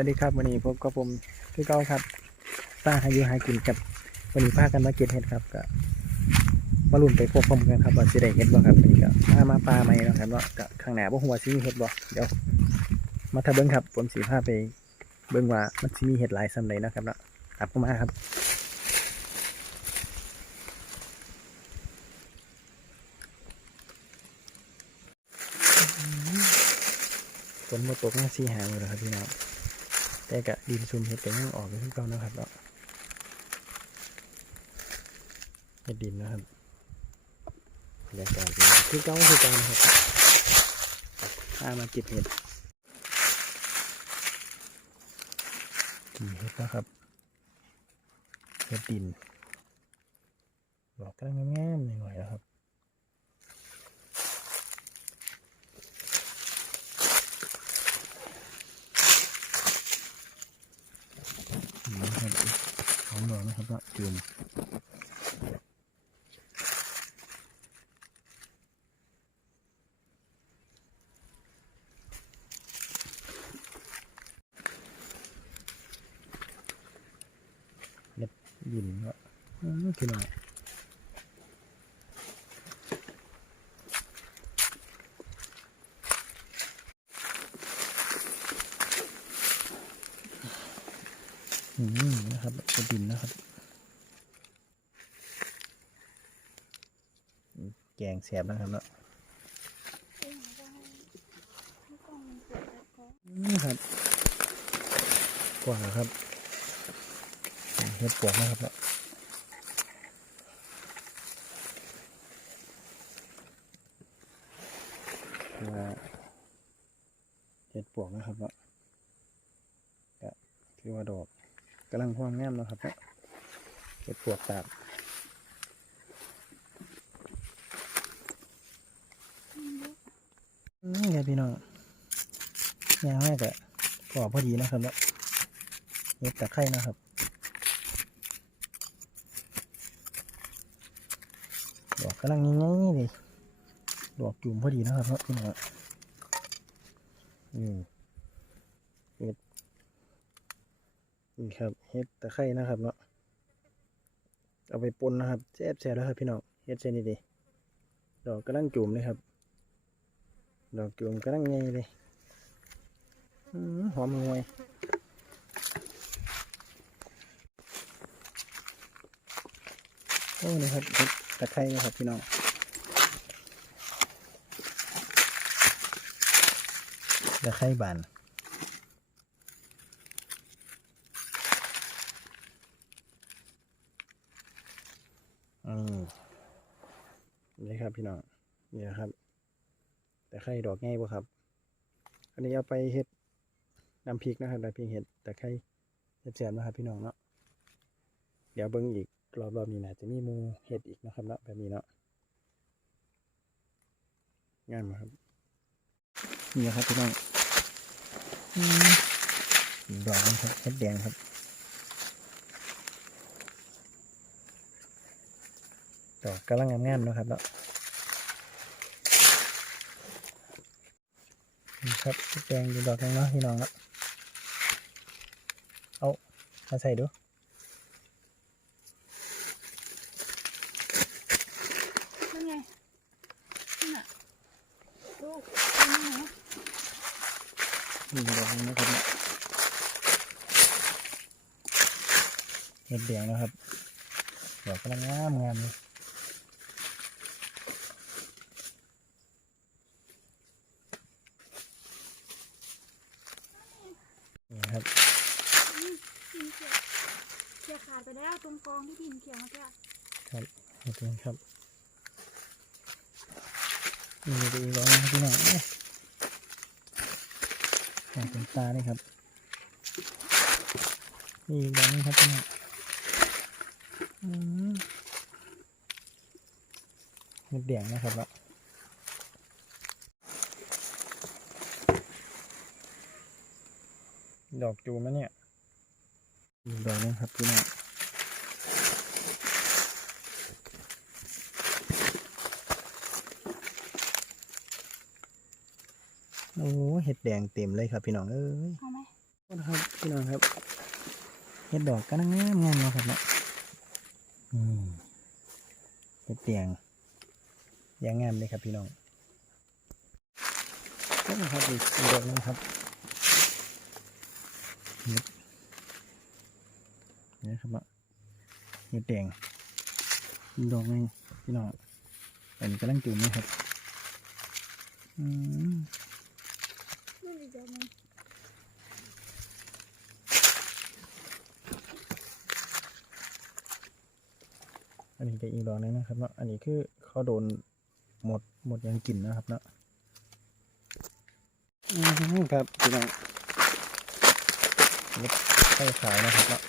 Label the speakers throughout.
Speaker 1: วัสดีครับวันนี้พบกับผมคือเก้าครับป้าหายู่หากินกับวันนี้พากันมาเก็บเห็ดครับก็มาลุ่นไปพบพร้อมกันครับว่าสิได้เห็ดบ่ครับวันนี้ก็พามาปลาใหม่เนะครับเนาะก็ข้างหน้าบ่ฮู้ว่าสิมีเห็ดบ่เดี๋ยวมาถ้าเบิ่งครับ ผมสิพาไปเบิ่งว่ามันสิมีเห็ดหลายส่ำใดเนะครับเนาะครับเข้ามาครับฝนมาตกมาสีหางอยู่แล้วครับพี่น้อง แต่กะดินซุ่มเห็ดก็ยังออกอยู่ที่เก่านะครับเนาะเห็ดดินนะครับบรรยากาศดีคือเก่าคือเก่านะครับพามาเก็บเห็ดกี่เห็ดนะครับเห็ดดินดอกกำลังงามๆหน่อยๆนะครับนี่ครับ นอนนะครับเนาะจุ่มเล็บยินก็อื้อคือหน่อย อืมนะครับเล็บดินนะครับ แกงแสบนะครับเนาะนี่ครับกว่าครับเห็ดปวกนะครับเนาะว่าเห็ดปวกนะครับเนาะก็คือว่าดอก กำลังพวงงามนะครับเนาะเห็ดปวกตากนี่ครับพี่น้องแนวให้แต่กรอพอดีนะครับแล้วเม็ดตะไคร่นะครับดอกกำลังง่ายๆเลยดอกจุ่มพอดีนะครับเนาะพี่น้องอืมเห็ด นี่ครับเห็ดตะไคร่นะครับเนาะเอาไปปนนะครับแซ่บๆแล้วครับพี่น้องเห็ดเส้นนี้ดีดอกกำลังจุ่มเลยครับ ดอกจูมกำลังไงเลยหอมงวยโอ้นี่ครับเห็ดตะไคร้นะครับพี่น้องตะไคร้บาน นี่ครับพี่น้องนี่นะครับ แต่ไข่ดอกง่ายบ่ครับ อันนี้เอาไปเฮ็ดน้ำพริกนะครับน้ำพริกเห็ดแต่ไข่เห็ดแสบนะครับพี่น้องเนาะเดี๋ยวเบิ้งอีกรอบรอบนี้นะจะมีมูเห็ดอีกนะครับเนาะแบบนี้เนาะง่ายมบ่ครับนี่นะครับพี่น้องดอกนะครับเห็ดแดงครับ ดอกกำลังงามๆเนาะครับเนาะนี่ครับแดงอยู่ดอกนึงเนาะพี่น้องครับเอามาใส่ดู
Speaker 2: นั่นไงนั่นน่ะลูกเป็นไง
Speaker 1: นี่ดอกนึงนะครับเนี่ยเห็ดแดงนะครับดอกกำลังงามงามเลยนี่ครับ
Speaker 2: ดินเขียวเขียวขาดไป แล้วตรงกองที่ดินเขียวเมื่อกี้
Speaker 1: ครับเห็ดแดงครับนี่ดูอีกดอกนึงครับพี่น้องเอ้ยแข่งเป็นตาเลยครับนี่อีกดอกนึงครับพี่น้องอืมเห็ดแดงนะครับละดอกจูมะเนี่ยดอกนึงครับพี่น้อง โอ้เห็ดแดงเต็มเลยครับพี่น้องเอ้ย
Speaker 2: เอาไหม
Speaker 1: ต้นนะครับพี่น้องครับเห็ดดอกก็งามงามๆเนาะครับเนาะอืมเห็ดเตียงอย่างงามเลยครับพี่น้องนี่นะครับอีกดอกหนึงครับเห็ดนี่ครับเนาะเห็ดแดงอีกดอกหนึงพี่น้องอันนี้กำลังจุ่มนะครับอืม
Speaker 2: นี่ อีกดอกหนึง
Speaker 1: อันนี้ก็อีกดอกหนึงนะครับเนาะ อันนี้คือเขาโดนหมดหมดยังกินนะครับเนาะอืมครับพี่น้องเล็กไข่ขาวนะครับเนาะ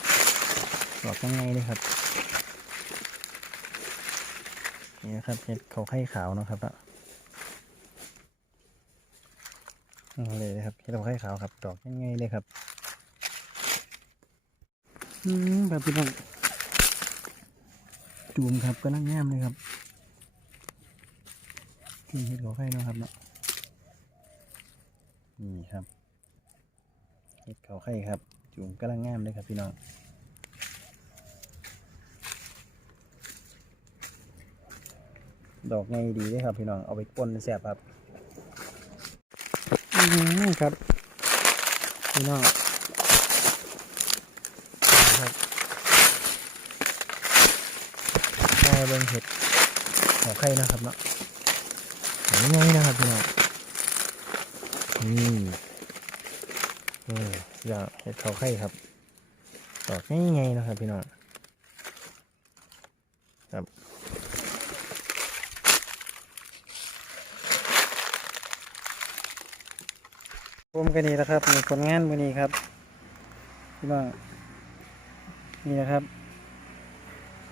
Speaker 1: ดอกยังไงเลยครับ นี่นะครับเห็ดเขาไข่ขาวเนาะครับเนาะ เอาเลยนะครับเห็ดเขาไข่ขาวครับ ดอกยังไงเลยครับ อืมครับพี่น้องจูมครับก็นั่งแง้มเลยครับจูมเห็ดเขาไข่เนาะครับเนาะนี่ครับเห็ดเขาไข่ครับ จูมก็นั่งแง้มเลยครับพี่น้องดอกไงดีเลยครับพี่น้องเอาไปป่นแซ่บครับ ครับพี่น้องครับใช่เบิ่งเห็ดขอไข่นะครับเนาะง่ายนะครับพี่น้องนี่เอออย่าเห็ดเขาไข่ครับดอกง่ายๆนะครับพี่น้องครับ ผมกันนี่นะครับมีผลงานมือนี้ครับพี่น้องนี่นะครับ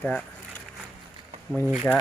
Speaker 1: กะมือนี้กะ